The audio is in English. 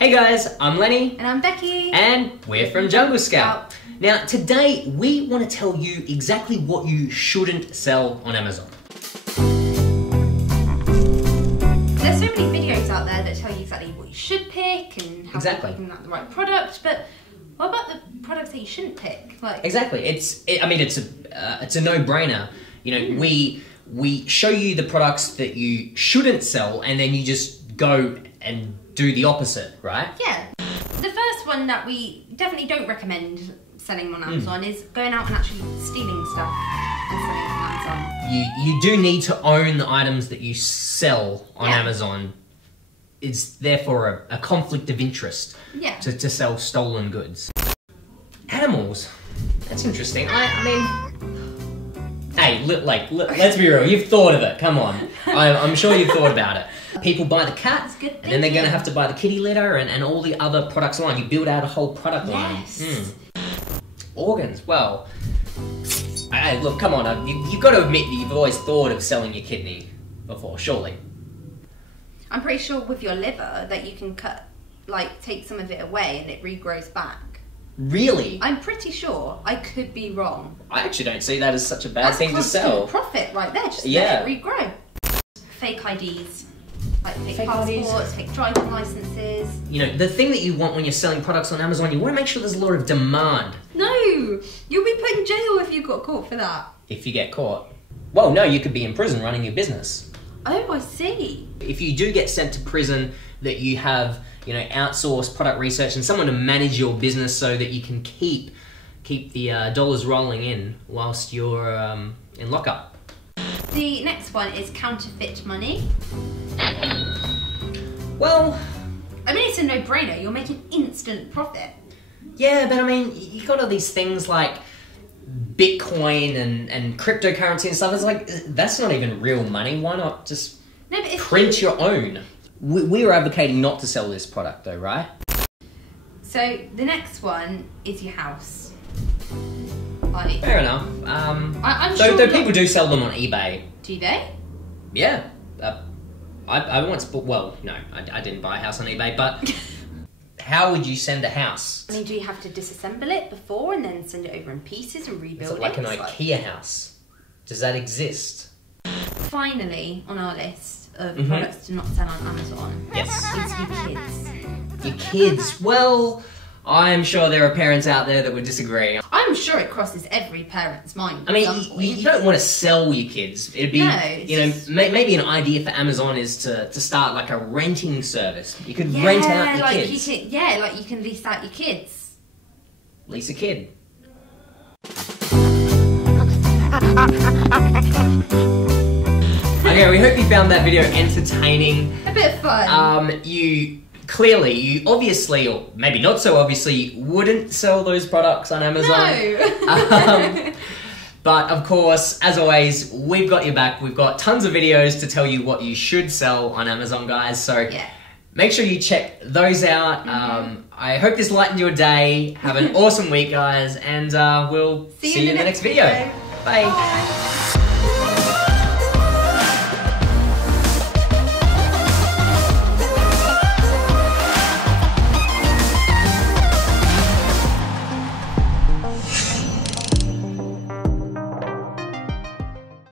Hey guys, I'm Lenny. And I'm Becky. And we're from Jungle Scout. Now today we want to tell you exactly what you shouldn't sell on Amazon. There's so many videos out there that tell you exactly what you should pick and how to pick the right product, but what about the products that you shouldn't pick? Exactly. It's a no-brainer. You know, we show you the products that you shouldn't sell, and then you just go and do the opposite, right? Yeah. The first one that we definitely don't recommend selling on Amazon is going out and actually stealing stuff and selling it on Amazon. You do need to own the items that you sell on Amazon. It's therefore a conflict of interest to sell stolen goods. Animals. That's interesting. I mean, hey, let's be real. You've thought of it. Come on. I'm sure you've thought about it. People buy the cat, and then they're going to have to buy the kitty litter and all the other products line. You build out a whole product line. Organs. Well, hey, look, come on. You've got to admit that you've always thought of selling your kidney before, surely. I'm pretty sure with your liver that you can take some of it away and it regrows back. Really? I'm pretty sure. I could be wrong. I actually don't see that as such a bad thing to sell. That's profit right there. Just let it regrow. Fake IDs. Like fake passports, fake driving licenses. You know, the thing that you want when you're selling products on Amazon, you want to make sure there's a lot of demand. No! You'll be put in jail if you got caught for that. If you get caught? Well, no, you could be in prison running your business. Oh, I see. If you do get sent to prison, that you have, you know, outsourced product research and someone to manage your business so that you can keep the dollars rolling in whilst you're in lockup. The next one is counterfeit money. Well, I mean, it's a no-brainer. You're making instant profit. Yeah, but I mean, you got all these things like Bitcoin and cryptocurrency and stuff. It's like, that's not even real money. Why not just print your own? We were advocating not to sell this product though, right? So the next one is your house. Fair enough. I'm so sure people do sell them on eBay. Do they? Yeah. I once bought, well, no, I didn't buy a house on eBay, but how would you send a house? I mean, do you have to disassemble it before and then send it over in pieces and rebuild it? Like an IKEA house? Does that exist? Finally, on our list of products to not sell on Amazon is your kids. Your kids? Well, I'm sure there are parents out there that would disagree. I'm sure it crosses every parent's mind. I mean, you don't want to sell your kids. It'd be, maybe an idea for Amazon is to start like a renting service. You could rent out your kids. You can lease out your kids. Lease a kid. Okay, we hope you found that video entertaining. A bit of fun. You obviously, or maybe not so obviously, wouldn't sell those products on Amazon. No. But of course, as always, we've got your back. We've got tons of videos to tell you what you should sell on Amazon, guys. So make sure you check those out. I hope this lightened your day. Have an awesome week, guys, and we'll see you in the next video. Bye.